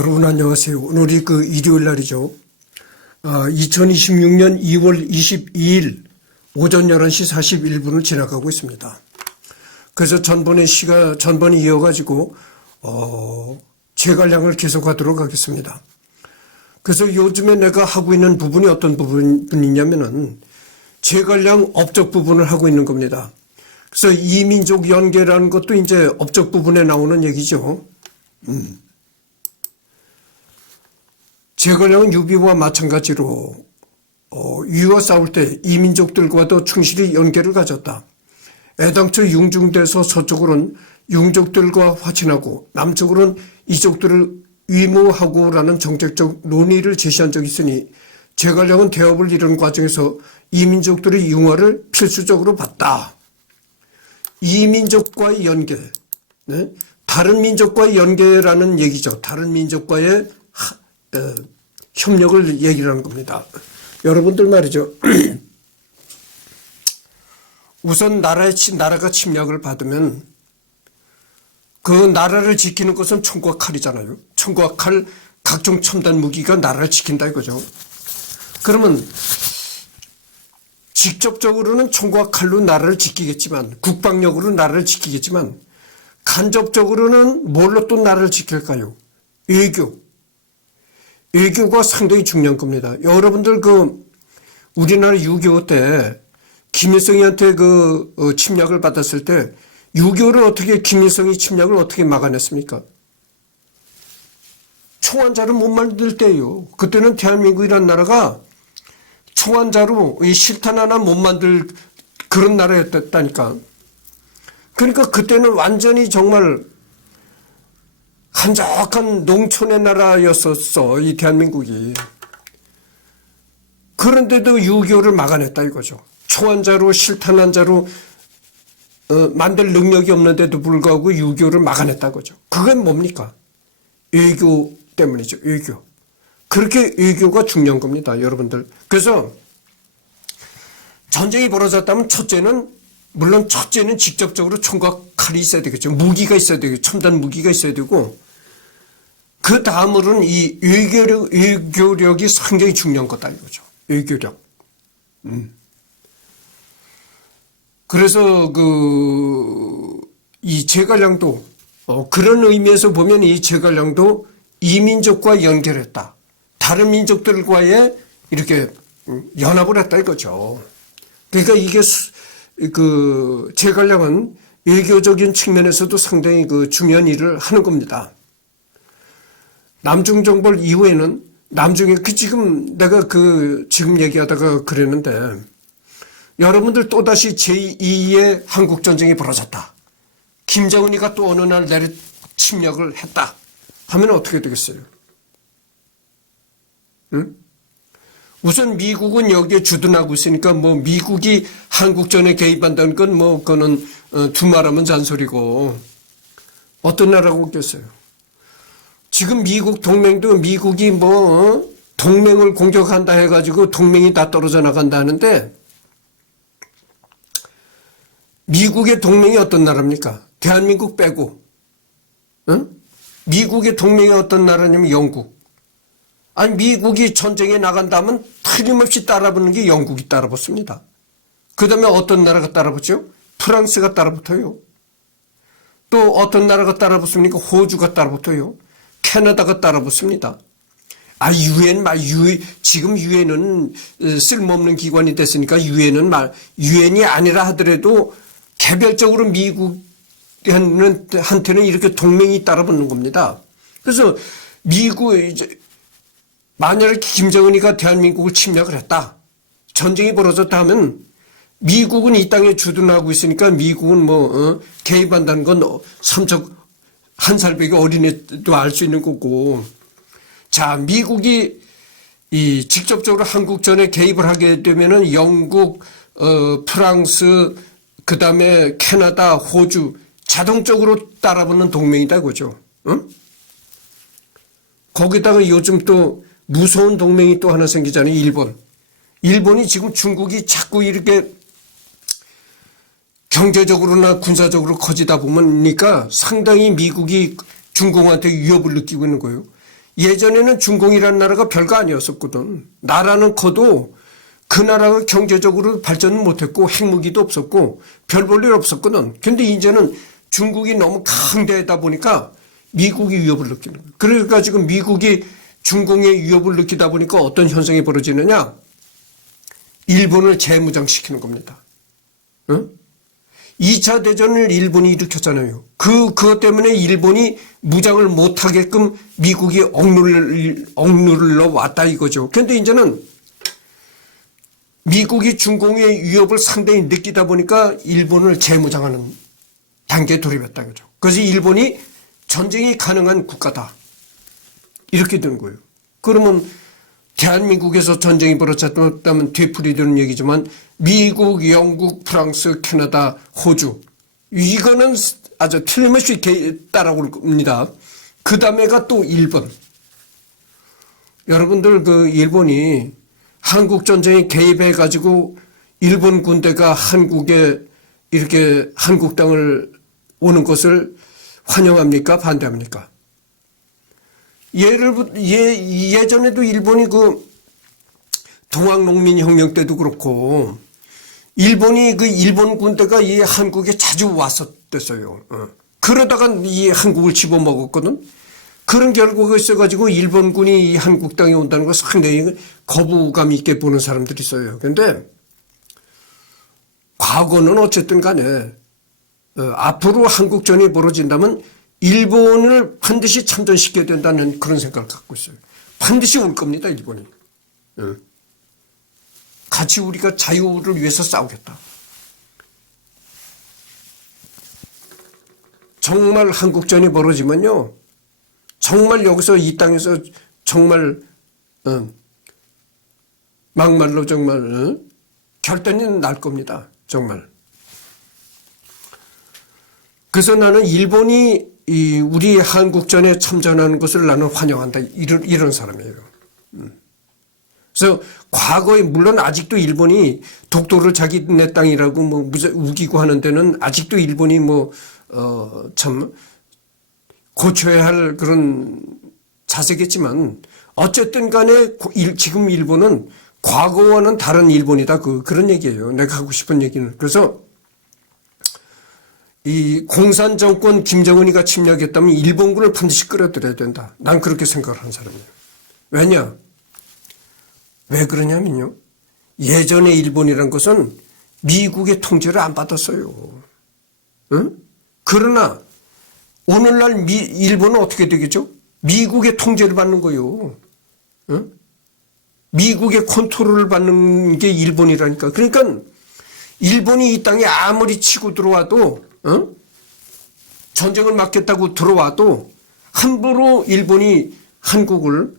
여러분 안녕하세요. 오늘이 일요일 날이죠. 2026년 2월 22일 오전 11시 41분을 지나가고 있습니다. 그래서 전번에 이어가지고 제갈량을 계속하도록 하겠습니다. 그래서 요즘에 내가 하고 있는 부분이 어떤 부분이냐면은 제갈량 업적 부분을 하고 있는 겁니다. 그래서 이민족 연계라는 것도 이제 업적 부분에 나오는 얘기죠. 제갈량은 유비와 마찬가지로 위와 싸울 때 이민족들과도 충실히 연계를 가졌다. 애당초 융중돼서 서쪽으로는 융족들과 화친하고 남쪽으로는 이족들을 위무하고라는 정책적 논의를 제시한 적이 있으니 제갈량은 대업을 이룬 과정에서 이민족들의 융화를 필수적으로 봤다. 이민족과의 연계, 네? 다른 민족과의 연계라는 얘기죠. 다른 민족과의 협력을 얘기를 하는 겁니다. 여러분들 말이죠. 우선 나라가 침략을 받으면 그 나라를 지키는 것은 총과 칼이잖아요. 총과 칼, 각종 첨단 무기가 나라를 지킨다 이거죠. 그러면 직접적으로는 총과 칼로 나라를 지키겠지만, 국방력으로 나라를 지키겠지만, 간접적으로는 뭘로 또 나라를 지킬까요? 외교가 상당히 중요한 겁니다. 여러분들 우리나라 6.25 때 김일성이한테 침략을 받았을 때 김일성이 침략을 어떻게 막아냈습니까? 총한자로 못 만들 때예요. 그때는 대한민국이라는 나라가 총한자로 실탄 하나 못 만들 그런 나라였다니까. 그러니까 그때는 완전히 정말 한적한 농촌의 나라였었어, 이 대한민국이. 그런데도 6.25를 막아냈다 이거죠. 총한자로 실탄 한자로 만들 능력이 없는데도 불구하고 6.25를 막아냈다 거죠. 그건 뭡니까? 외교 때문이죠. 외교. 그렇게 외교가 중요한 겁니다, 여러분들. 그래서 전쟁이 벌어졌다면 물론 첫째는 직접적으로 총과 칼이 있어야 되겠죠. 무기가 있어야 되고, 첨단 무기가 있어야 되고, 그 다음으로는 이 외교력이 상당히 중요한 거다 이거죠. 외교력. 그래서 이 제갈량도 그런 의미에서 보면 이 제갈량도 이민족과 연결했다. 다른 민족들과의 이렇게 연합을 했다 이거죠. 그러니까 이게 제갈량은 외교적인 측면에서도 상당히 중요한 일을 하는 겁니다. 남중정벌 이후에는 남중에 지금 내가 지금 얘기하다가 그랬는데 여러분들 또다시 제2의 한국전쟁이 벌어졌다. 김정은이가 또 어느 날 내리 침략을 했다 하면 어떻게 되겠어요? 응? 우선 미국은 여기에 주둔하고 있으니까 미국이 한국전에 개입한다는 건 그거는 두말하면 잔소리고 어떤 나라가 없겠어요. 지금 미국 동맹도 미국이 동맹을 공격한다 해가지고 동맹이 다 떨어져 나간다 하는데 미국의 동맹이 어떤 나라입니까? 대한민국 빼고. 응? 미국의 동맹이 어떤 나라냐면 영국. 아니 미국이 전쟁에 나간다면 틀림없이 따라붙는 게 영국이 따라붙습니다. 그 다음에 어떤 나라가 따라붙죠? 프랑스가 따라붙어요. 또 어떤 나라가 따라붙습니까? 호주가 따라붙어요. 캐나다가 따라붙습니다. 지금 유엔은 쓸모없는 기관이 됐으니까 유엔이 아니라 하더라도 개별적으로 미국한테는 이렇게 동맹이 따라붙는 겁니다. 그래서 만약에 김정은이가 대한민국을 침략을 했다. 전쟁이 벌어졌다 하면 미국은 이 땅에 주둔하고 있으니까 미국은 개입한다는 건 한 살배기 어린애도 알 수 있는 거고. 자, 미국이 직접적으로 한국전에 개입을 하게 되면은 영국, 프랑스, 그 다음에 캐나다, 호주 자동적으로 따라붙는 동맹이다 그죠? 응? 거기다가 요즘 또 무서운 동맹이 또 하나 생기잖아요. 일본이 지금 중국이 자꾸 이렇게 경제적으로나 군사적으로 커지다 보니까 상당히 미국이 중공한테 위협을 느끼고 있는 거예요. 예전에는 중공이라는 나라가 별거 아니었었거든. 나라는 커도 그 나라가 경제적으로 발전은 못했고 핵무기도 없었고 별 볼 일 없었거든. 근데 이제는 중국이 너무 강대하다 보니까 미국이 위협을 느끼는 거예요. 그러니까 지금 미국이 중공의 위협을 느끼다 보니까 어떤 현상이 벌어지느냐. 일본을 재무장시키는 겁니다. 응? 2차 대전을 일본이 일으켰잖아요. 그것 때문에 일본이 무장을 못하게끔 미국이 억누르러 왔다 이거죠. 그런데 이제는 미국이 중공의 위협을 상당히 느끼다 보니까 일본을 재무장하는 단계에 돌입했다 이거죠. 그래서 일본이 전쟁이 가능한 국가다. 이렇게 되는 거예요. 그러면 대한민국에서 전쟁이 벌어졌다면 되풀이되는 얘기지만 미국, 영국, 프랑스, 캐나다, 호주 이거는 아주 틀림없이 따라올 겁니다. 그 다음에가 또 일본. 여러분들 그 일본이 한국 전쟁에 개입해 가지고 일본 군대가 한국에 이렇게 한국 땅을 오는 것을 환영합니까? 반대합니까? 예전에도 일본이 그 동학농민혁명 때도 그렇고 일본이 그 일본 군대가 이 한국에 자주 왔었댔어요. 그러다가 이 한국을 집어먹었거든. 그런 결과가 있어가지고 일본군이 이 한국 땅에 온다는 걸 상당히 거부감 있게 보는 사람들이 있어요. 그런데 과거는 어쨌든 간에 앞으로 한국전이 벌어진다면 일본을 반드시 참전시켜야 된다는 그런 생각을 갖고 있어요. 반드시 올 겁니다, 일본이. 같이 우리가 자유를 위해서 싸우겠다. 정말 한국전이 벌어지면요. 정말 여기서 이 땅에서 정말 막말로 정말 결단이 날 겁니다. 정말. 그래서 나는 일본이 우리 한국전에 참전하는 것을 나는 환영한다. 이런 사람이에요. 그래서 과거에 물론 아직도 일본이 독도를 자기네 땅이라고 뭐 우기고 하는 데는 아직도 일본이 참 고쳐야 할 그런 자세겠지만 어쨌든 간에 지금 일본은 과거와는 다른 일본이다. 그런 얘기예요. 내가 하고 싶은 얘기는. 그래서 이 공산 정권 김정은이가 침략했다면 일본군을 반드시 끌어들여야 된다. 난 그렇게 생각을 한 사람이에요. 왜냐? 왜 그러냐면요. 예전에 일본이란 것은 미국의 통제를 안 받았어요. 응? 그러나 오늘날 일본은 어떻게 되겠죠? 미국의 통제를 받는 거예요. 응? 미국의 컨트롤을 받는 게 일본이라니까. 그러니까 일본이 이 땅에 아무리 치고 들어와도 전쟁을 막겠다고 들어와도 함부로 일본이 한국을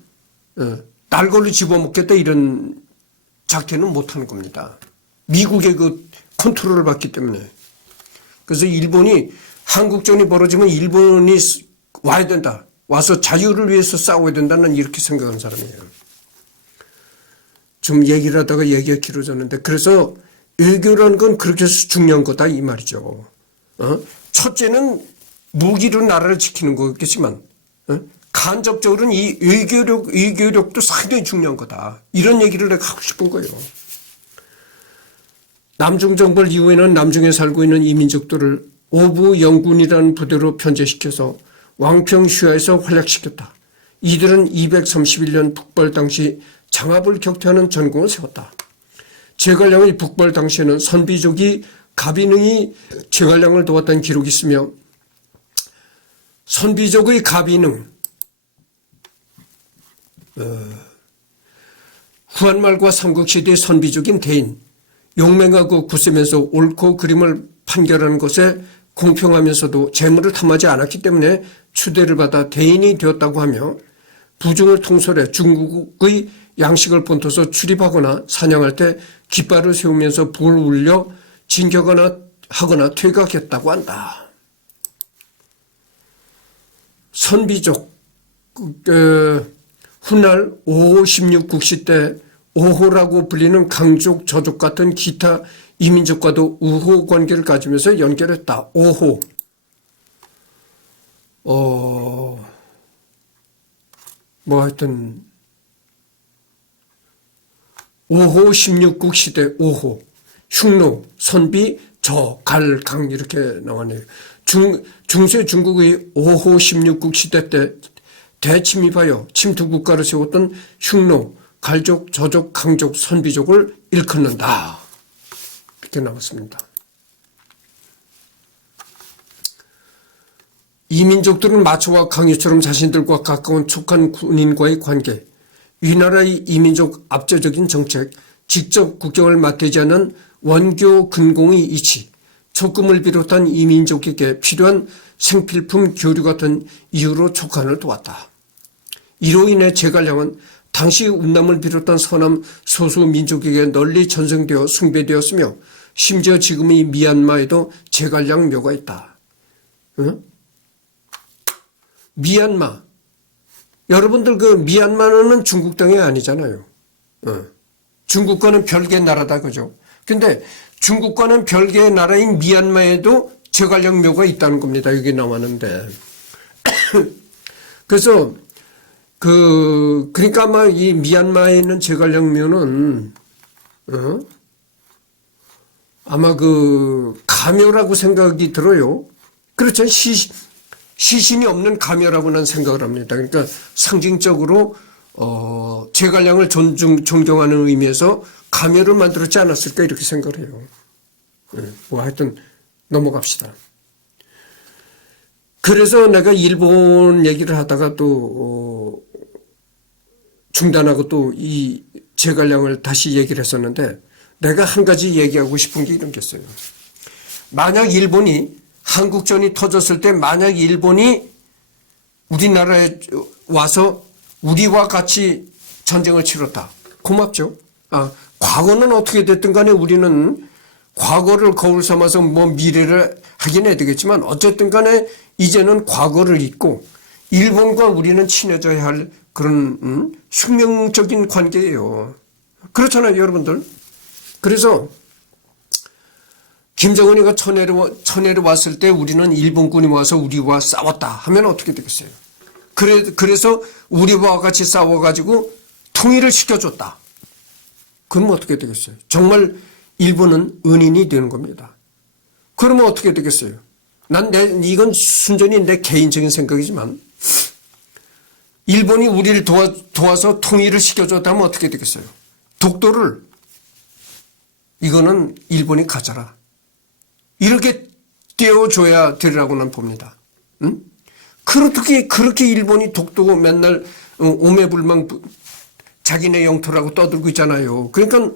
날걸로 집어먹겠다 이런 작전은 못하는 겁니다. 미국의 그 컨트롤을 받기 때문에. 그래서 일본이 한국전이 벌어지면 일본이 와야 된다. 와서 자유를 위해서 싸워야 된다는 이렇게 생각하는 사람이에요. 좀 얘기를 하다가 얘기가 길어졌는데 그래서 외교라는 건 그렇게 해서 중요한 거다 이 말이죠. 첫째는 무기로 나라를 지키는 거겠지만 간접적으로는 이 외교력도 상당히 중요한 거다. 이런 얘기를 내가 하고 싶은 거예요. 남중 정벌 이후에는 남중에 살고 있는 이민족들을 오부 영군이라는 부대로 편제시켜서 왕평 휘하에서 활약시켰다. 이들은 231년 북벌 당시 장합을 격퇴하는 전공을 세웠다. 제갈량의 북벌 당시에는 선비족이 가비능이 제갈량을 도왔다는 기록이 있으며 선비족의 가비능 후한말과 삼국시대의 선비족인 대인 용맹하고 굳으면서 옳고 그름을 판결하는 것에 공평하면서도 재물을 탐하지 않았기 때문에 추대를 받아 대인이 되었다고 하며 부중을 통솔해 중국의 양식을 본떠서 출입하거나 사냥할 때 깃발을 세우면서 불을 울려 진격하거나 퇴각했다고 한다. 선비족 훗날 5호 16국시 때 오호라고 불리는 강족, 저족 같은 기타 이민족과도 우호 관계를 가지면서 연결했다. 오호. 뭐 하여튼 5호 16국 시대 5호 흉노 선비 저 갈 강 이렇게 나왔네요. 중세 중국의 5호 16국 시대 때 대침입하여 침투 국가를 세웠던 흉노 갈족 저족 강족 선비족을 일컫는다. 이렇게 나왔습니다. 이 민족들은 마초와 강유처럼 자신들과 가까운 촉한 군인과의 관계, 위나라의 이민족 압제적인 정책, 직접 국경을 맞대지 않는 원교 근공의 이치, 촉금을 비롯한 이 민족에게 필요한 생필품 교류 같은 이유로 촉한을 도왔다. 이로 인해 제갈량은 당시 운남을 비롯한 서남 소수 민족에게 널리 전승되어 숭배되었으며 심지어 지금의 미얀마에도 제갈량 묘가 있다. 응? 미얀마. 여러분들 그 미얀마는 중국 땅이 아니잖아요. 중국과는 별개의 나라다 그죠? 근데 중국과는 별개의 나라인 미얀마에도 제갈량 묘가 있다는 겁니다. 여기 나왔는데. 그래서 그러니까 아마 이 미얀마에 있는 제갈량 묘는 아마 가묘라고 생각이 들어요. 그렇죠. 시신이 없는 가묘라고 는 생각을 합니다. 그러니까 상징적으로 제갈량을 존경하는 의미에서 가묘를 만들었지 않았을까 이렇게 생각을 해요. 뭐 하여튼 넘어갑시다. 그래서 내가 일본 얘기를 하다가 또 중단하고 또 이 제갈량을 다시 얘기를 했었는데 내가 한 가지 얘기하고 싶은 게 이런 게 있어요. 만약 일본이 한국전이 터졌을 때 만약 일본이 우리나라에 와서 우리와 같이 전쟁을 치렀다. 고맙죠. 과거는 어떻게 됐든 간에 우리는 과거를 거울 삼아서 뭐 미래를 하긴 해야 되겠지만 어쨌든 간에 이제는 과거를 잊고 일본과 우리는 친해져야 할 그런 혁명적인 관계예요. 그렇잖아요, 여러분들. 그래서 김정은이가 천혜로 왔을 때 우리는 일본군이 와서 우리와 싸웠다 하면 어떻게 되겠어요? 그래서 우리와 같이 싸워가지고 통일을 시켜줬다. 그러면 어떻게 되겠어요? 정말 일본은 은인이 되는 겁니다. 그러면 어떻게 되겠어요? 이건 순전히 내 개인적인 생각이지만 일본이 우리를 도와서 통일을 시켜줬다면 어떻게 되겠어요? 독도를 이거는 일본이 가져라. 이렇게 떼어줘야 되리라고 난 봅니다. 응? 그렇게 일본이 독도 맨날 오매불망 자기네 영토라고 떠들고 있잖아요. 그러니까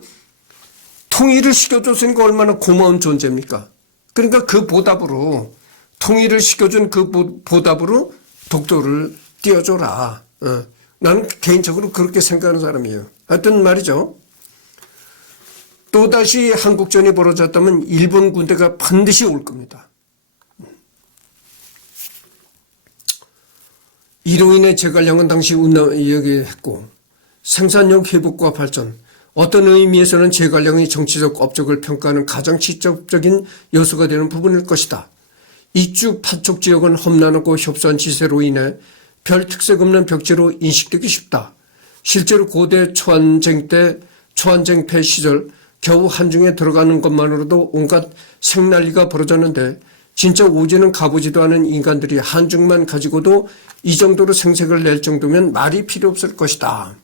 통일을 시켜줬으니까 얼마나 고마운 존재입니까? 그러니까 그 보답으로 통일을 시켜준 그 보답으로 독도를 띄워줘라. 나는 개인적으로 그렇게 생각하는 사람이에요. 하여튼 말이죠. 또다시 한국전이 벌어졌다면 일본 군대가 반드시 올 겁니다. 이로 인해 제갈량은 당시 얘기했고 생산력 회복과 발전, 어떤 의미에서는 제갈량의 정치적 업적을 평가하는 가장 직접적인 요소가 되는 부분일 것이다. 이쪽 파촉 지역은 험난하고 협소한 지세로 인해 별 특색 없는 벽지로 인식되기 쉽다. 실제로 고대 초한쟁패 시절 겨우 한중에 들어가는 것만으로도 온갖 생난리가 벌어졌는데 진짜 오지는 가보지도 않은 인간들이 한중만 가지고도 이 정도로 생색을 낼 정도면 말이 필요 없을 것이다.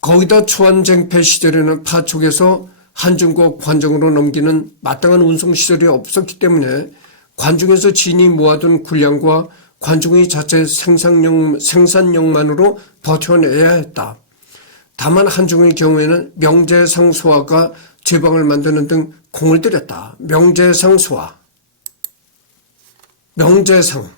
거기다 초한쟁패 시절에는 파촉에서 한중과 관정으로 넘기는 마땅한 운송시설이 없었기 때문에 관중에서 진이 모아둔 군량과 관중의 자체 생산력만으로 버텨내야 했다. 다만 한중의 경우에는 명제상 소화가 제방을 만드는 등 공을 들였다. 명제상 소화. 명제상.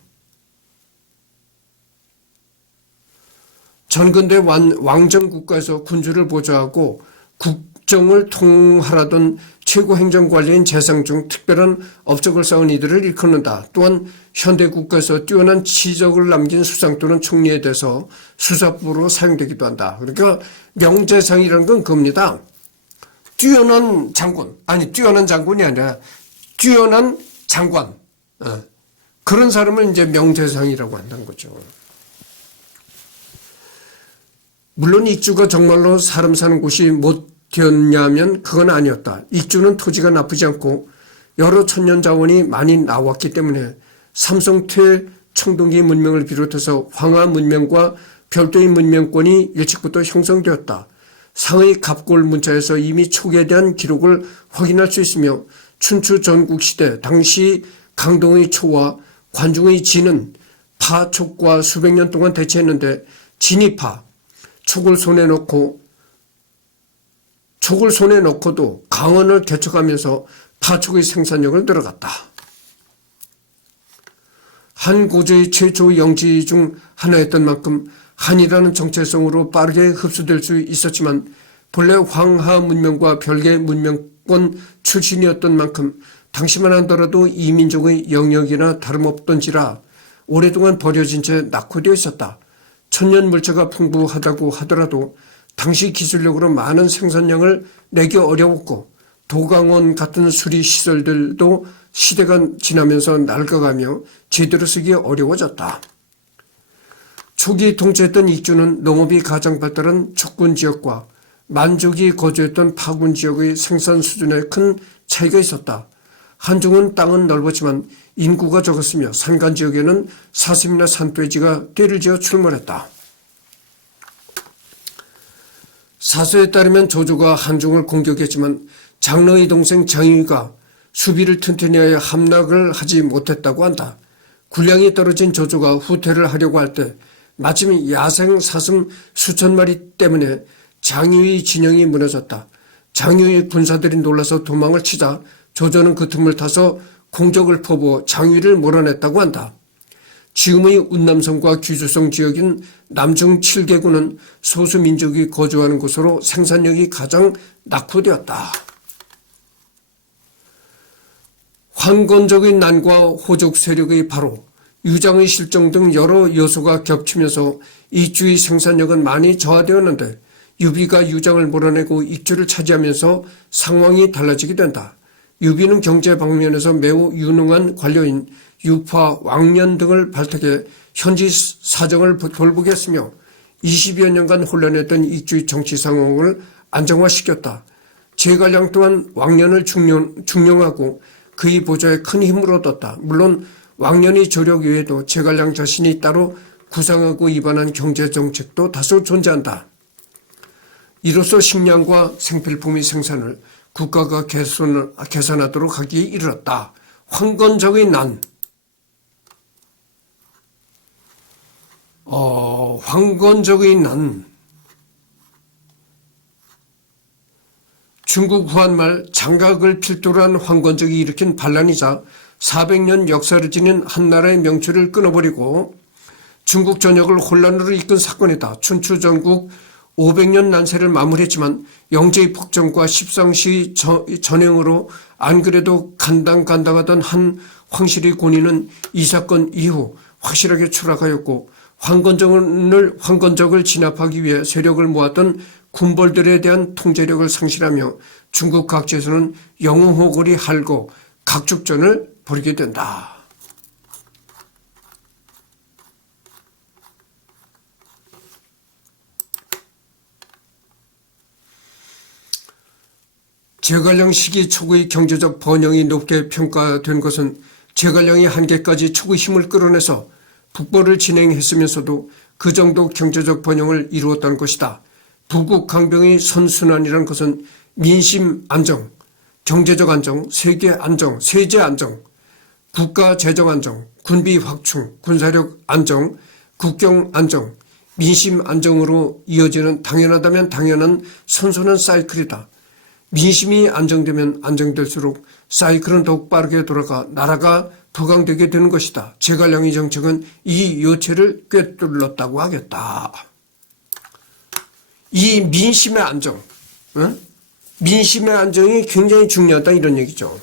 전근대 왕정국가에서 군주를 보좌하고 국정을 통할하던 최고 행정관리인 재상 중 특별한 업적을 쌓은 이들을 일컫는다. 또한 현대국가에서 뛰어난 치적을 남긴 수상 또는 총리에 대해서 수사부로 사용되기도 한다. 그러니까 명제상이라는 건 그겁니다. 뛰어난 장군이 아니라 뛰어난 장관. 그런 사람을 이제 명제상이라고 한다는 거죠. 물론 익주가 정말로 사람 사는 곳이 못 되었냐면 그건 아니었다. 익주는 토지가 나쁘지 않고 여러 천년 자원이 많이 나왔기 때문에 삼성퇴 청동기 문명을 비롯해서 황하 문명과 별도의 문명권이 일찍부터 형성되었다. 상의 갑골 문자에서 이미 촉에 대한 기록을 확인할 수 있으며 춘추 전국시대 당시 강동의 초와 관중의 진은 파, 촉과 수백 년 동안 대치했는데 진이 파, 촉을 손에 넣고도 강원을 개척하면서 파촉의 생산력을 늘어갔다. 한 고조의 최초 영지 중 하나였던 만큼 한이라는 정체성으로 빠르게 흡수될 수 있었지만 본래 황하 문명과 별개 문명권 출신이었던 만큼 당시만 하더라도 이 민족의 영역이나 다름없던지라 오랫동안 버려진 채 낙후되어 있었다. 천년 물자가 풍부하다고 하더라도 당시 기술력으로 많은 생산량을 내기 어려웠고 도강원 같은 수리 시설들도 시대가 지나면서 낡아가며 제대로 쓰기 어려워졌다. 초기 통치했던 익주는 농업이 가장 발달한 촉군 지역과 만족이 거주했던 파군 지역의 생산 수준에 큰 차이가 있었다. 한중은 땅은 넓었지만 인구가 적었으며 산간 지역에는 사슴이나 산돼지가 떼를 지어 출몰했다. 사서에 따르면 조조가 한중을 공격했지만 장러의 동생 장유가 수비를 튼튼히 하여 함락을 하지 못했다고 한다. 군량이 떨어진 조조가 후퇴를 하려고 할 때 마침 야생 사슴 수천 마리 때문에 장유의 진영이 무너졌다. 장유의 군사들이 놀라서 도망을 치자 조조는 그 틈을 타서 공적을 퍼부어 장유를 몰아냈다고 한다. 지금의 운남성과 귀주성 지역인 남중 7개구는 소수민족이 거주하는 곳으로 생산력이 가장 낙후되었다. 황건적의 난과 호족 세력의 바로, 유장의 실종 등 여러 요소가 겹치면서 익주의 생산력은 많이 저하되었는데 유비가 유장을 몰아내고 익주를 차지하면서 상황이 달라지게 된다. 유비는 경제 방면에서 매우 유능한 관료인 유파, 왕년 등을 발탁해 현지 사정을 돌보게 했으며 20여 년간 혼란했던 익주의 정치 상황을 안정화시켰다. 제갈량 또한 왕년을 중용하고 그의 보좌에 큰 힘을 얻었다. 물론 왕년의 조력 외에도 제갈량 자신이 따로 구상하고 입안한 경제정책도 다수 존재한다. 이로써 식량과 생필품의 생산을 국가가 개선하도록 하기에 이르렀다. 황건적의 난. 황건적의 난. 중국 후한말 장각을 필두로 한 황건적이 일으킨 반란이자 400년 역사를 지닌 한 나라의 명체를 끊어버리고 중국 전역을 혼란으로 이끈 사건이다. 춘추 전국 500년 난세를 마무리했지만 영제의 폭정과 십상시의 전횡으로 안 그래도 간당간당하던 한 황실의 권위는 이 사건 이후 확실하게 추락하였고 황건적을 진압하기 위해 세력을 모았던 군벌들에 대한 통제력을 상실하며 중국 각지에서는 영웅호걸이 할고 각축전을 벌이게 된다. 제갈량 시기 초의 경제적 번영이 높게 평가된 것은 제갈량이 한계까지 초의 힘을 끌어내서 북벌을 진행했으면서도 그 정도 경제적 번영을 이루었다는 것이다. 부국 강병의 선순환이라는 것은 민심 안정, 경제적 안정, 세계 안정, 세제 안정, 국가 재정 안정, 군비 확충, 군사력 안정, 국경 안정, 민심 안정으로 이어지는 당연하다면 당연한 선순환 사이클이다. 민심이 안정되면 안정될수록 사이클은 더욱 빠르게 돌아가 나라가 부강되게 되는 것이다. 제갈량의 정책은 이 요체를 꿰뚫었다고 하겠다. 이 민심의 안정, 민심의 안정이 굉장히 중요하다 이런 얘기죠.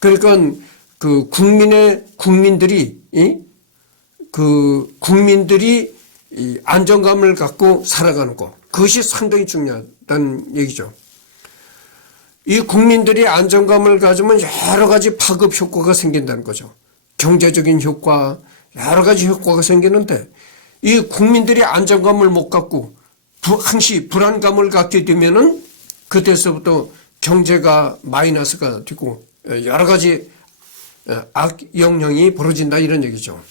그러니까 그 국민들이 안정감을 갖고 살아가는 것, 그것이 상당히 중요하다는 얘기죠. 이 국민들이 안정감을 가지면 여러 가지 파급 효과가 생긴다는 거죠. 경제적인 효과, 여러 가지 효과가 생기는데 이 국민들이 안정감을 못 갖고 항시 불안감을 갖게 되면은 그때서부터 경제가 마이너스가 되고 여러 가지 악영향이 벌어진다 이런 얘기죠.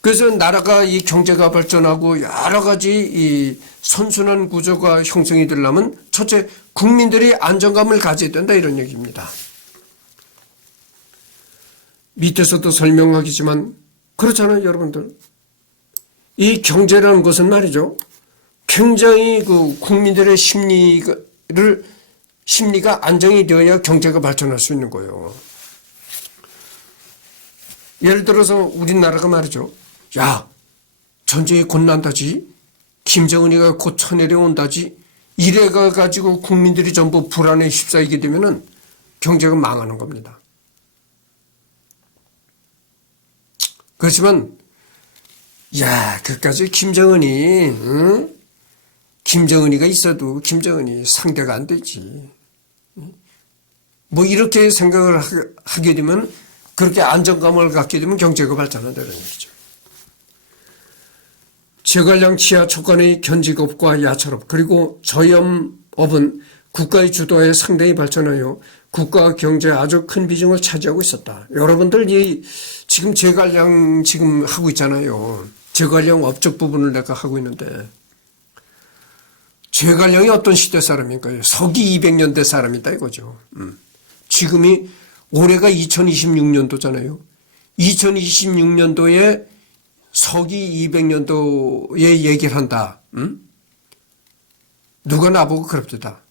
그래서 나라가 이 경제가 발전하고 여러 가지 이 선순환 구조가 형성이 되려면 첫째 국민들이 안정감을 가져야 된다 이런 얘기입니다. 밑에서도 설명하겠지만 그렇잖아요, 여러분들. 이 경제라는 것은 말이죠. 굉장히 그 국민들의 심리가 안정이 되어야 경제가 발전할 수 있는 거예요. 예를 들어서 우리나라가 말이죠. 야, 전쟁이 곧 난다지. 김정은이가 곧 쳐내려온다지. 이래가 가지고 국민들이 전부 불안에 휩싸이게 되면은 경제가 망하는 겁니다. 그렇지만 야, 그까지 김정은이가 있어도 김정은이 상대가 안 되지. 뭐 이렇게 생각을 하게 되면 그렇게 안정감을 갖게 되면 경제가 발전한다는 얘기죠. 제관령 치하 촉간의 견직업과 야철업 그리고 저염업은 국가의 주도에 상당히 발전하여 국가 경제에 아주 큰 비중을 차지하고 있었다. 여러분들 지금 제관령 지금 하고 있잖아요. 제관령 업적 부분을 내가 하고 있는데 제관령이 어떤 시대 사람인가요? 서기 200년대 사람이다 이거죠. 지금이 올해가 2026년도잖아요. 2026년도에 서기 200년도에 얘기를 한다. 누가 나보고 그럽니다.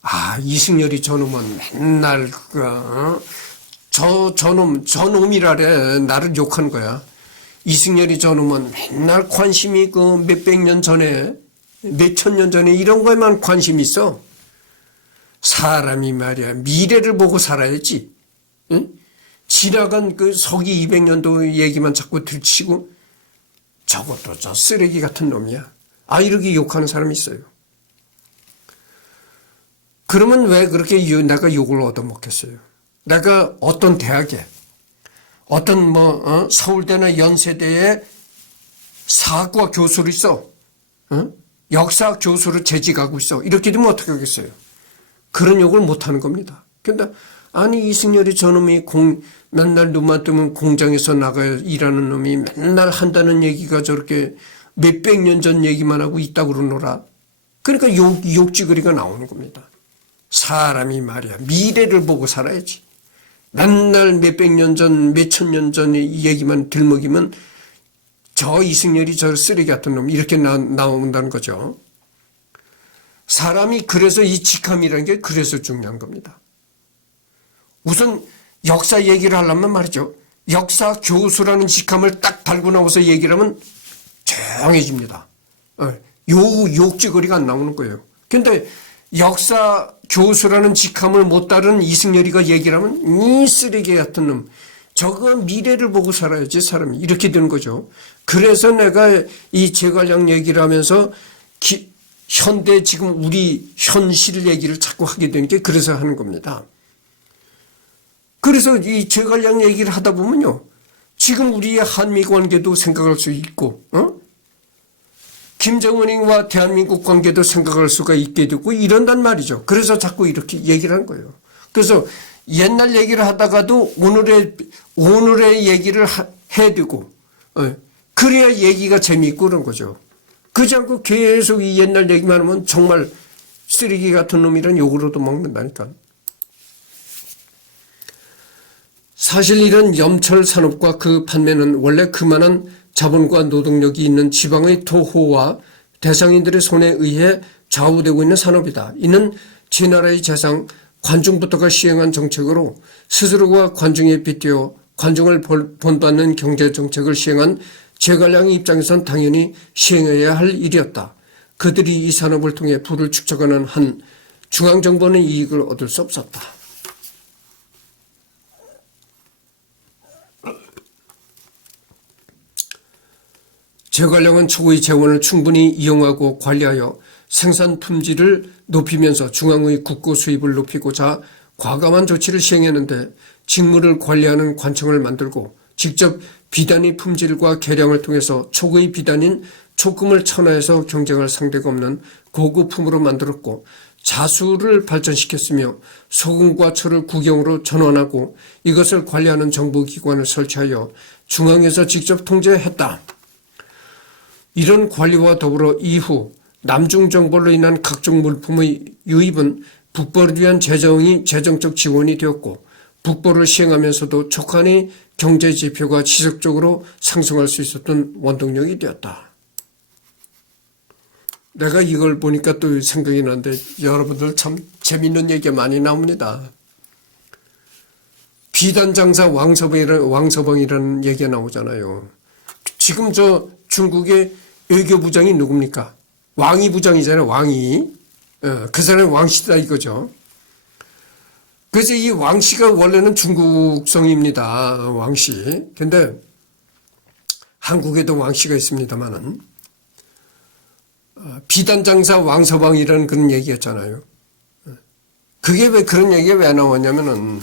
아, 이승열이 저놈은 맨날 저놈이라래 나를 욕한 거야. 이승열이 저놈은 맨날 관심이 그 몇백 년 전에 몇천 년 전에 이런 거에만 관심이 있어. 사람이 말이야 미래를 보고 살아야지. 응? 지나간 그 서기 200년도 얘기만 자꾸 들치고 저것도 저 쓰레기 같은 놈이야. 아, 이렇게 욕하는 사람이 있어요. 그러면 왜 그렇게 내가 욕을 얻어먹겠어요? 내가 어떤 대학에 어떤 서울대나 연세대에 사학과 교수로 있어. 역사 교수로 재직하고 있어. 이렇게 되면 어떻게 하겠어요? 그런 욕을 못하는 겁니다. 근데 아니 이승열이 저놈이 맨날 눈만 뜨면 공장에서 나가 일하는 놈이 맨날 한다는 얘기가 저렇게 몇백 년 전 얘기만 하고 있다고 그러노라. 그러니까 욕지거리가 나오는 겁니다. 사람이 말이야 미래를 보고 살아야지. 맨날 몇백 년 전 몇천 년 전의 얘기만 들먹이면 저 이승열이 저 쓰레기 같은 놈 이렇게 나온다는 거죠. 사람이 그래서 이 직함이라는 게 그래서 중요한 겁니다. 우선 역사 얘기를 하려면 말이죠. 역사 교수라는 직함을 딱 달고 나와서 얘기를 하면 조용해집니다. 욕지거리가 안 나오는 거예요. 근데 역사 교수라는 직함을 못 다룬 이승열이가 얘기를 하면 이 쓰레기 같은 놈 저거 미래를 보고 살아야지 사람이 이렇게 되는 거죠. 그래서 내가 이 제관령 얘기를 하면서 현대 지금 우리 현실 얘기를 자꾸 하게 되는 게 그래서 하는 겁니다. 그래서 이 제관령 얘기를 하다 보면요. 지금 우리의 한미 관계도 생각할 수 있고 김정은이와 대한민국 관계도 생각할 수가 있게 되고 이런단 말이죠. 그래서 자꾸 이렇게 얘기를 하는 거예요. 그래서 옛날 얘기를 하다가도 오늘의 얘기를 해두고 그래야 얘기가 재미있고 그런 거죠. 그렇지 않고 계속 이 옛날 얘기만 하면 정말 쓰레기 같은 놈이란 욕으로도 먹는다니까. 사실 이런 염철 산업과 그 판매는 원래 그만한 자본과 노동력이 있는 지방의 토호와 대상인들의 손에 의해 좌우되고 있는 산업이다. 이는 지나라의 재상 관중부터가 시행한 정책으로 스스로가 관중에 빗대어 관중을 본받는 경제정책을 시행한 제관령의 입장에선 당연히 시행해야 할 일이었다. 그들이 이 산업을 통해 부를 축적하는 한 중앙정부는 이익을 얻을 수 없었다. 제관령은 초의 재원을 충분히 이용하고 관리하여 생산 품질을 높이면서 중앙의 국고 수입을 높이고자 과감한 조치를 시행했는데 직무를 관리하는 관청을 만들고 직접 비단의 품질과 개량을 통해서 초의 비단인 촉금을 천하에서 경쟁할 상대가 없는 고급품으로 만들었고 자수를 발전시켰으며 소금과 철을 국영으로 전환하고 이것을 관리하는 정부기관을 설치하여 중앙에서 직접 통제했다. 이런 관리와 더불어 이후 남중 정벌로 인한 각종 물품의 유입은 북벌을 위한 재정적 지원이 되었고 북벌을 시행하면서도 촉한의 경제 지표가 지속적으로 상승할 수 있었던 원동력이 되었다. 내가 이걸 보니까 또 생각이 나는데 여러분들 참 재밌는 얘기가 많이 나옵니다. 비단장사 왕서방이라는 얘기가 나오잖아요. 지금 저 중국의 외교부장이 누굽니까? 왕이 부장이잖아요. 왕이. 그 사람이 왕씨다 이거죠. 그래서 이 왕씨가 원래는 중국성입니다. 왕씨. 근데 한국에도 왕씨가 있습니다만은 비단장사 왕서방이라는 그런 얘기였잖아요. 그게 왜 그런 얘기가 왜 나왔냐면은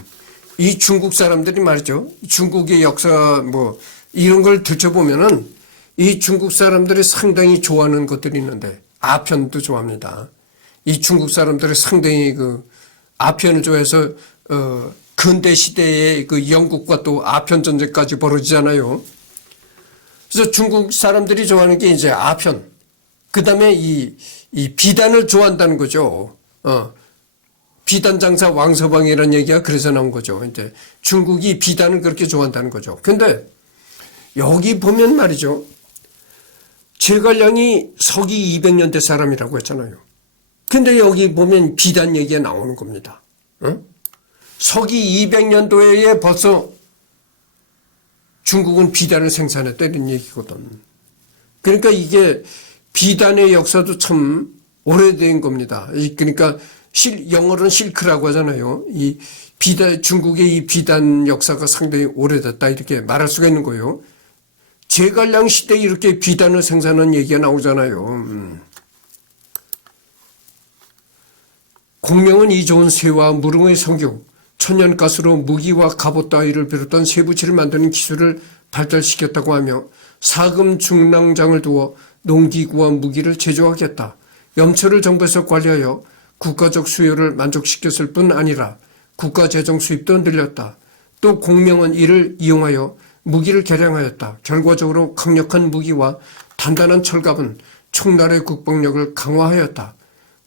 이 중국 사람들이 말이죠. 중국의 역사 뭐 이런 걸 들춰보면은 이 중국 사람들이 상당히 좋아하는 것들이 있는데 아편도 좋아합니다. 이 중국 사람들이 상당히 그 아편을 좋아해서 근대 시대에 그 영국과 또 아편 전쟁까지 벌어지잖아요. 그래서 중국 사람들이 좋아하는 게 이제 아편. 그 다음에 이 비단을 좋아한다는 거죠. 비단장사 왕서방이라는 얘기가 그래서 나온 거죠. 이제 중국이 비단을 그렇게 좋아한다는 거죠. 근데 여기 보면 말이죠. 제갈량이 서기 200년대 사람이라고 했잖아요. 근데 여기 보면 비단 얘기가 나오는 겁니다. 서기 200년도에 벌써 중국은 비단을 생산했다 이런 얘기거든. 그러니까 이게 비단의 역사도 참 오래된 겁니다. 그러니까 영어로는 실크라고 하잖아요. 이 비단, 중국의 이 비단 역사가 상당히 오래됐다 이렇게 말할 수가 있는 거예요. 제갈량 시대에 이렇게 비단을 생산한 얘기가 나오잖아요. 공명은 이 좋은 쇠와 무릉의 성교, 천연가스로 무기와 갑옷 따위를 비롯한 쇠붙이를 만드는 기술을 발달시켰다고 하며 사금 중랑장을 두어 농기구와 무기를 제조하겠다. 염초를 정부에서 관리하여 국가적 수요를 만족시켰을 뿐 아니라 국가 재정 수입도 늘렸다. 또 공명은 이를 이용하여 무기를 개량하였다. 결과적으로 강력한 무기와 단단한 철갑은 총나라의 국방력을 강화하였다.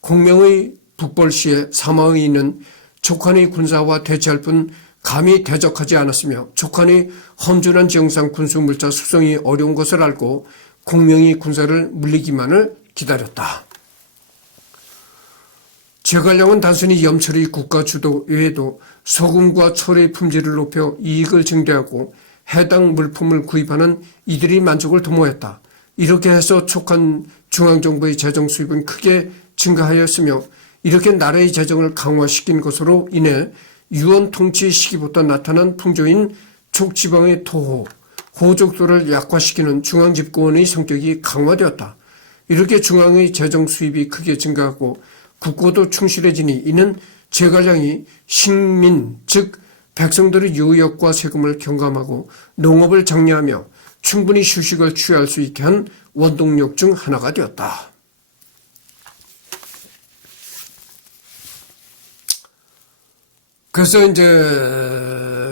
공명의 북벌시에 사마의 있는 촉한의 군사와 대치할 뿐 감히 대적하지 않았으며 촉한의 험준한 지형상 군수 물자 숙성이 어려운 것을 알고 공명이 군사를 물리기만을 기다렸다. 제갈량은 단순히 염철의 국가 주도 외에도 소금과 철의 품질을 높여 이익을 증대하고 해당 물품을 구입하는 이들의 만족을 도모했다. 이렇게 해서 촉한 중앙정부의 재정 수입은 크게 증가하였으며 이렇게 나라의 재정을 강화시킨 것으로 인해 유언 통치 시기부터 나타난 풍조인 촉지방의 토호, 호족도를 약화시키는 중앙집권의 성격이 강화되었다. 이렇게 중앙의 재정 수입이 크게 증가하고 국고도 충실해지니 이는 제갈량이 식민 즉 백성들의 유역과 세금을 경감하고 농업을 장려하며 충분히 휴식을 취할 수 있게 한 원동력 중 하나가 되었다. 그래서 이제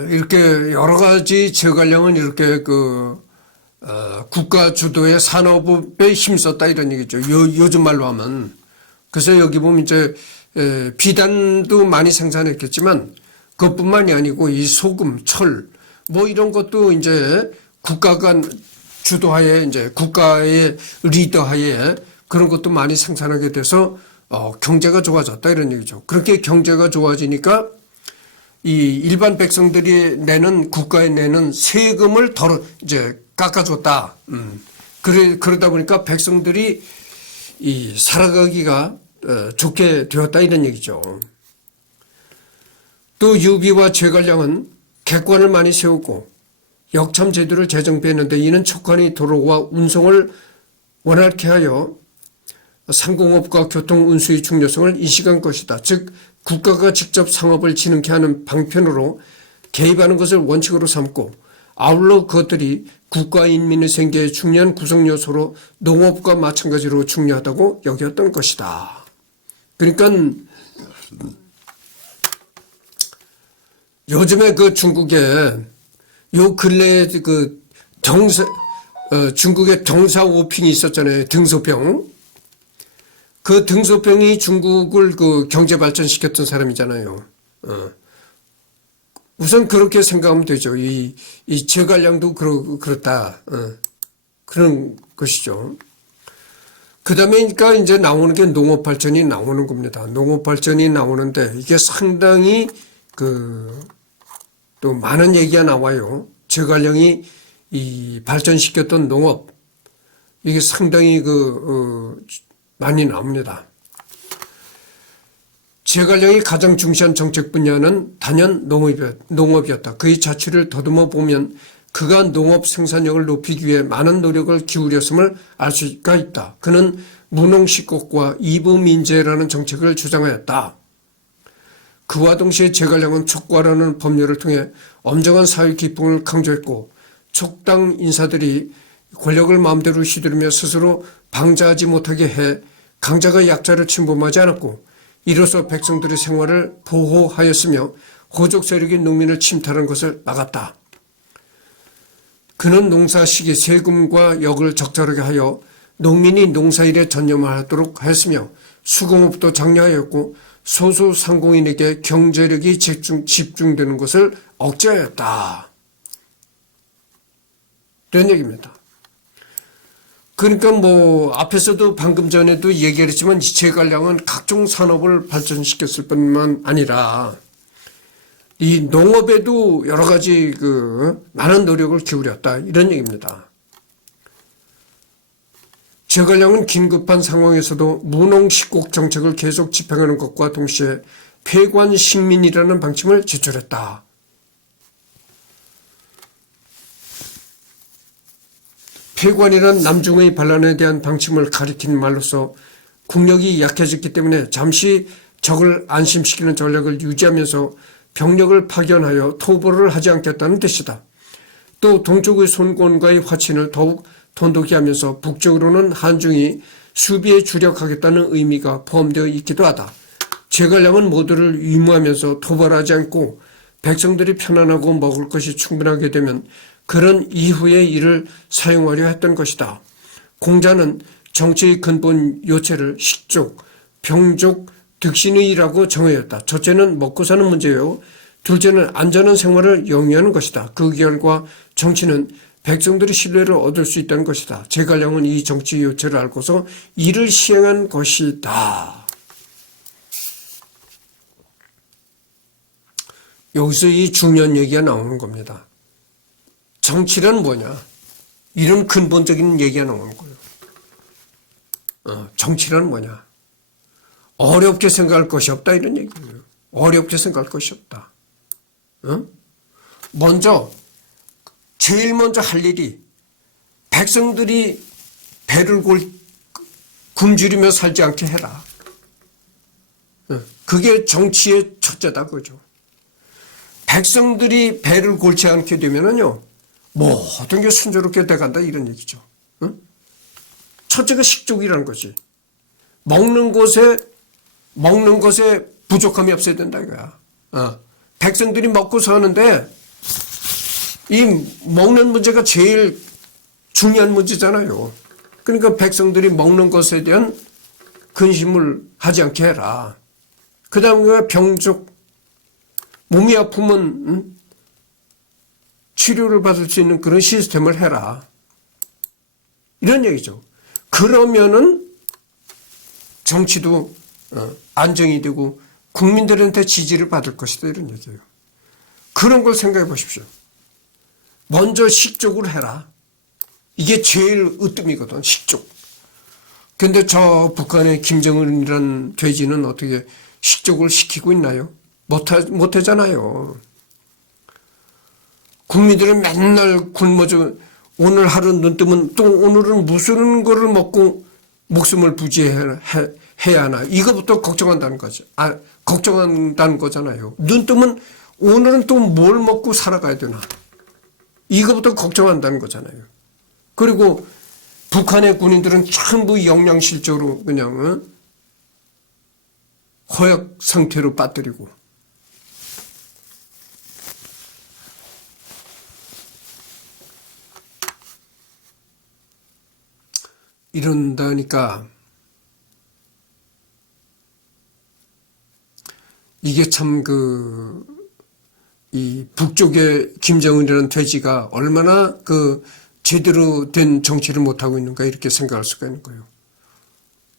이렇게 여러 가지 제갈량은 이렇게 국가 주도의 산업에 힘썼다 이런 얘기죠. 요즘 말로 하면. 그래서 여기 보면 이제 비단도 많이 생산했겠지만 그것뿐만이 아니고 이 소금, 철, 뭐 이런 것도 이제 국가가 주도하에 이제 국가의 리더하에 그런 것도 많이 생산하게 돼서 경제가 좋아졌다 이런 얘기죠. 그렇게 경제가 좋아지니까 이 일반 백성들이 내는 국가에 내는 세금을 덜 이제 깎아줬다. 그러다 보니까 백성들이 이 살아가기가 좋게 되었다 이런 얘기죠. 또 유비와 제갈량은 객관을 많이 세우고 역참 제도를 재정비했는데 이는 촉한의 도로와 운송을 원활케 하여 상공업과 교통 운수의 중요성을 인식한 것이다. 즉 국가가 직접 상업을 진흥케 하는 방편으로 개입하는 것을 원칙으로 삼고 아울러 그것들이 국가 인민의 생계의 중요한 구성 요소로 농업과 마찬가지로 중요하다고 여겼던 것이다. 그러니까 요즘에 그 중국에 요 근래에 그 중국에 정사오핑이 있었잖아요. 등소병. 그 등소병이 중국을 그 경제 발전시켰던 사람이잖아요. 우선 그렇게 생각하면 되죠. 이 제갈량도 그렇다. 그런 것이죠. 그 다음에 그러니까 이제 나오는 게 농업 발전이 나오는 겁니다. 농업 발전이 나오는데 이게 상당히 또 많은 얘기가 나와요. 제갈량이 이 발전시켰던 농업, 이게 상당히 많이 나옵니다. 제갈량이 가장 중시한 정책 분야는 단연 농업이었다. 그의 자취를 더듬어 보면 그가 농업 생산력을 높이기 위해 많은 노력을 기울였음을 알 수가 있다. 그는 무농식곡과 이부민재라는 정책을 주장하였다. 그와 동시에 제갈량은 촉과라는 법률을 통해 엄정한 사회 기풍을 강조했고 촉당 인사들이 권력을 마음대로 휘두르며 스스로 방자하지 못하게 해 강자가 약자를 침범하지 않았고 이로써 백성들의 생활을 보호하였으며 호족 세력이 농민을 침탈하는 것을 막았다. 그는 농사 시기 세금과 역을 적절하게 하여 농민이 농사일에 전념하도록 하였으며 수공업도 장려하였고 소수상공인에게 경제력이 집중되는 것을 억제하였다. 이런 얘기입니다. 그러니까 앞에서도 방금 전에도 얘기를 했지만 제갈량은 각종 산업을 발전시켰을 뿐만 아니라 이 농업에도 여러 가지 많은 노력을 기울였다. 이런 얘기입니다. 제갈량은 긴급한 상황에서도 무농식곡 정책을 계속 집행하는 것과 동시에 폐관식민이라는 방침을 제출했다. 폐관이란 남중의 반란에 대한 방침을 가리키는 말로서 국력이 약해졌기 때문에 잠시 적을 안심시키는 전략을 유지하면서 병력을 파견하여 토벌을 하지 않겠다는 뜻이다. 또 동쪽의 손권과의 화친을 더욱 돈독히 하면서 북쪽으로는 한중이 수비에 주력하겠다는 의미가 포함되어 있기도 하다. 제갈량은 모두를 위무하면서 토벌하지 않고 백성들이 편안하고 먹을 것이 충분하게 되면 그런 이후의 일을 사용하려 했던 것이다. 공자는 정치의 근본 요체를 식족, 병족, 득신의라고 정하였다. 첫째는 먹고 사는 문제요. 둘째는 안전한 생활을 영위하는 것이다. 그 결과 정치는 백성들의 신뢰를 얻을 수 있다는 것이다. 제갈량은 이 정치 요체를 알고서 이를 시행한 것이다. 여기서 이 중요한 얘기가 나오는 겁니다. 정치란 뭐냐? 이런 근본적인 얘기가 나오는 거예요. 정치란 뭐냐? 어렵게 생각할 것이 없다 이런 얘기예요. 어렵게 생각할 것이 없다. 제일 먼저 할 일이 백성들이 배를 굶주리며 살지 않게 해라. 그게 정치의 첫째다 그죠. 백성들이 배를 골지 않게 되면은요, 모든 게 순조롭게 돼간다 이런 얘기죠. 첫째가 식족이라는 거지. 먹는 것에 부족함이 없어야 된다 이거야. 백성들이 먹고 사는데 이 먹는 문제가 제일 중요한 문제잖아요. 그러니까 백성들이 먹는 것에 대한 근심을 하지 않게 해라. 그 다음에 병족, 몸이 아프면 치료를 받을 수 있는 그런 시스템을 해라. 이런 얘기죠. 그러면은 정치도 안정이 되고 국민들한테 지지를 받을 것이다 이런 얘기예요. 그런 걸 생각해 보십시오. 먼저 식족을 해라. 이게 제일 으뜸이거든. 식족. 근데 저 북한의 김정은이라는 돼지는 어떻게 식족을 시키고 있나요? 못하잖아요. 국민들은 맨날 굶어져 오늘 하루 눈 뜨면 또 오늘은 무슨 거를 먹고 목숨을 부지해야 하나. 이거부터 걱정한다는 거죠. 걱정한다는 거잖아요. 눈 뜨면 오늘은 또 뭘 먹고 살아가야 되나. 이거부터 걱정한다는 거잖아요. 그리고 북한의 군인들은 전부 영양실조로 그냥 허약 상태로 빠뜨리고 이런다니까 이게 참 이 북쪽의 김정은이라는 돼지가 얼마나 제대로 된 정치를 못하고 있는가 이렇게 생각할 수가 있는 거예요.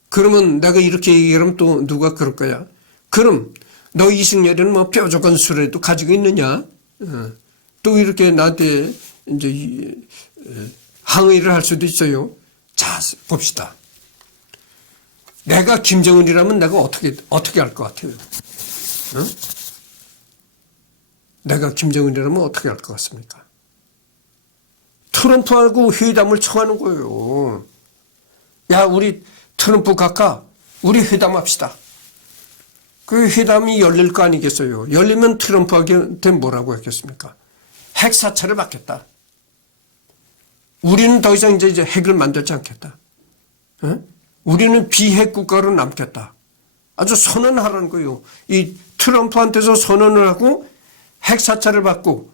그러면 내가 이렇게 얘기하면 또 누가 그럴 거야? 그럼 너 이승열이는 뭐 뾰족한 수레도 가지고 있느냐? 또 이렇게 나한테 이제 항의를 할 수도 있어요. 자, 봅시다. 내가 김정은이라면 내가 어떻게 할 것 같아요? 응? 내가 김정은이라면 어떻게 할 것 같습니까? 트럼프하고 회담을 청하는 거예요. 야, 우리 트럼프 각하, 우리 회담합시다. 그 회담이 열릴 거 아니겠어요? 열리면 트럼프한테 뭐라고 하겠습니까? 핵 사찰을 받겠다. 우리는 더 이상 이제 핵을 만들지 않겠다. 응? 우리는 비핵 국가로 남겠다. 아주 선언하라는 거예요. 이 트럼프한테서 선언을 하고 핵 사찰을 받고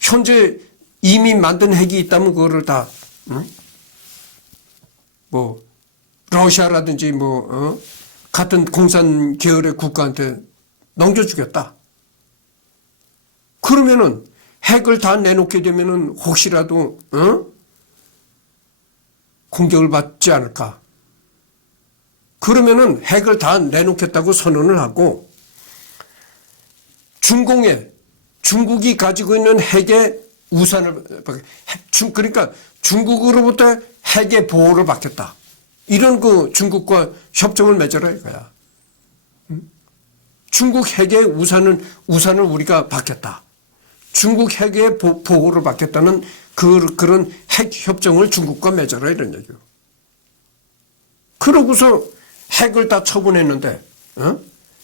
현재 이미 만든 핵이 있다면 그거를 다 뭐 러시아라든지 같은 공산 계열의 국가한테 넘겨주겠다. 그러면은 핵을 다 내놓게 되면은 혹시라도 공격을 받지 않을까? 그러면은 핵을 다 내놓겠다고 선언을 하고 중국이 가지고 있는 핵의 우산을 그러니까 중국으로부터 핵의 보호를 받겠다. 이런 중국과 협정을 맺어라 이거야. 중국 핵의 우산을 우리가 받겠다. 중국 핵의 보호를 받겠다는 그런 핵 협정을 중국과 맺어라 이런 얘기요. 그러고서 핵을 다 처분했는데,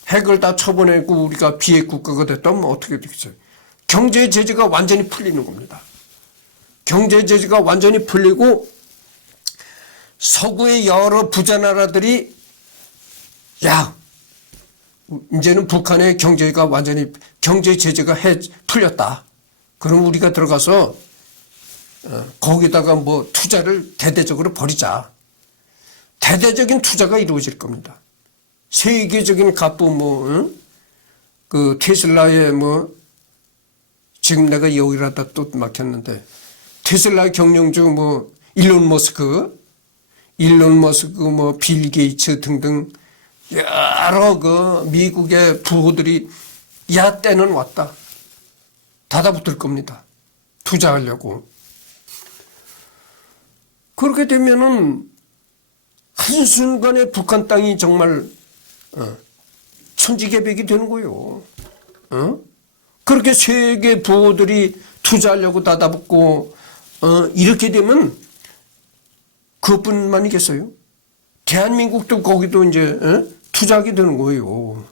핵을 다 처분했고 우리가 비핵 국가가 됐다면 어떻게 되겠어요? 경제 제재가 완전히 풀리는 겁니다. 경제 제재가 완전히 풀리고 서구의 여러 부자 나라들이 야, 이제는 북한의 경제가 완전히 경제 제재가 풀렸다. 그럼 우리가 들어가서 거기다가 뭐 투자를 대대적으로 벌이자. 대대적인 투자가 이루어질 겁니다. 세계적인 갑부 그 테슬라의 지금 내가 여기라다 또 막혔는데 테슬라 경영주 일론 머스크 빌 게이츠 등등 여러 미국의 부호들이 야 때는 왔다. 닫아붙을 겁니다. 투자하려고. 그렇게 되면은 한순간에 북한 땅이 정말 천지개벽이 되는 거예요. 그렇게 세계 부호들이 투자하려고 닫아붙고 이렇게 되면 그것뿐만이겠어요? 대한민국도 거기도 이제 투자하게 되는 거예요.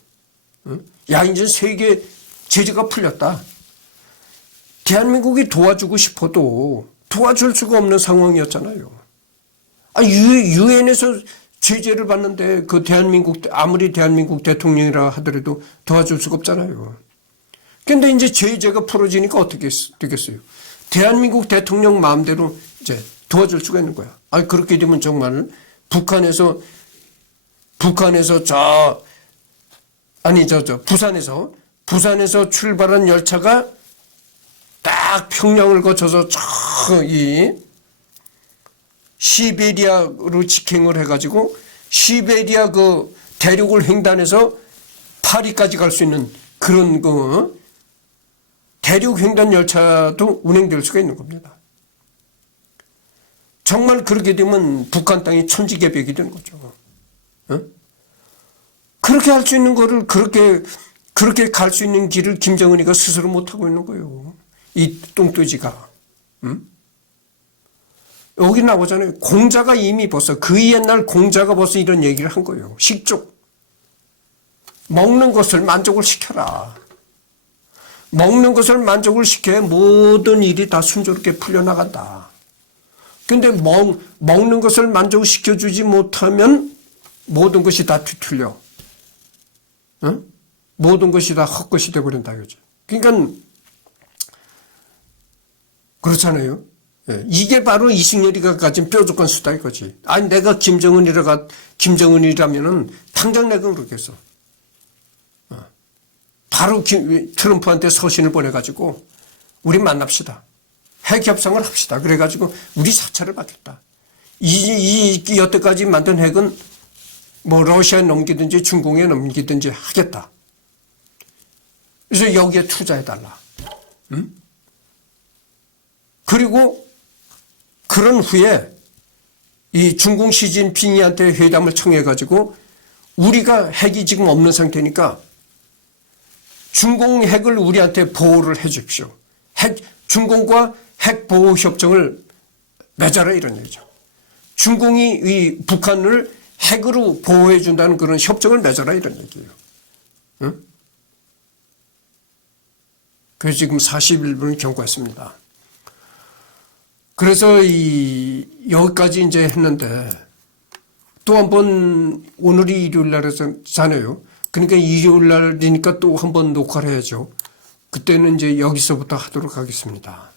야, 이제 세계 제재가 풀렸다. 대한민국이 도와주고 싶어도 도와줄 수가 없는 상황이었잖아요. 유엔에서 제재를 받는데 아무리 대한민국 대통령이라 하더라도 도와줄 수가 없잖아요. 근데 이제 제재가 풀어지니까 어떻게 되겠어요? 대한민국 대통령 마음대로 이제 도와줄 수가 있는 거야. 그렇게 되면 정말 부산에서 출발한 열차가 딱 평양을 거쳐서 이 시베리아로 직행을 해가지고 시베리아 대륙을 횡단해서 파리까지 갈 수 있는 그런 대륙 횡단 열차도 운행될 수가 있는 겁니다. 정말 그렇게 되면 북한 땅이 천지개벽이 되는 거죠. 그렇게 할 수 있는 거를 그렇게 갈 수 있는 길을 김정은이가 스스로 못하고 있는 거예요. 이 똥돼지가. 여기 나오잖아요. 공자가 이미 벌써 그 옛날 공자가 벌써 이런 얘기를 한 거예요. 식족. 먹는 것을 만족을 시켜라. 먹는 것을 만족을 시켜야 모든 일이 다 순조롭게 풀려나간다. 근데 먹는 것을 만족시켜주지 못하면 모든 것이 다 뒤틀려. 응? 모든 것이 다 헛것이 되어버린다. 이거죠. 그러니까, 그렇잖아요. 예, 이게 바로 이승열이가 가진 뾰족한 수다 이거지. 아니, 내가 김정은이라면은 당장 내가 그러겠어. 바로 트럼프한테 서신을 보내가지고, 우리 만납시다. 핵 협상을 합시다. 그래가지고, 우리 사찰을 받겠다. 여태까지 만든 핵은 뭐 러시아에 넘기든지 중공에 넘기든지 하겠다. 그래서 여기에 투자해달라. 응? 그리고 그런 후에 이 중공 시진핑이한테 회담을 청해가지고 우리가 핵이 지금 없는 상태니까 중공 핵을 우리한테 보호를 해 주십시오. 중공과 핵 보호 협정을 맺어라 이런 얘기죠. 중공이 이 북한을 핵으로 보호해 준다는 그런 협정을 맺어라 이런 얘기예요. 응? 그래서 지금 41분을 경고했습니다. 그래서 여기까지 이제 했는데 또 한 번 오늘이 일요일 날이잖아요. 그러니까 일요일 날이니까 또 한 번 녹화를 해야죠. 그때는 이제 여기서부터 하도록 하겠습니다.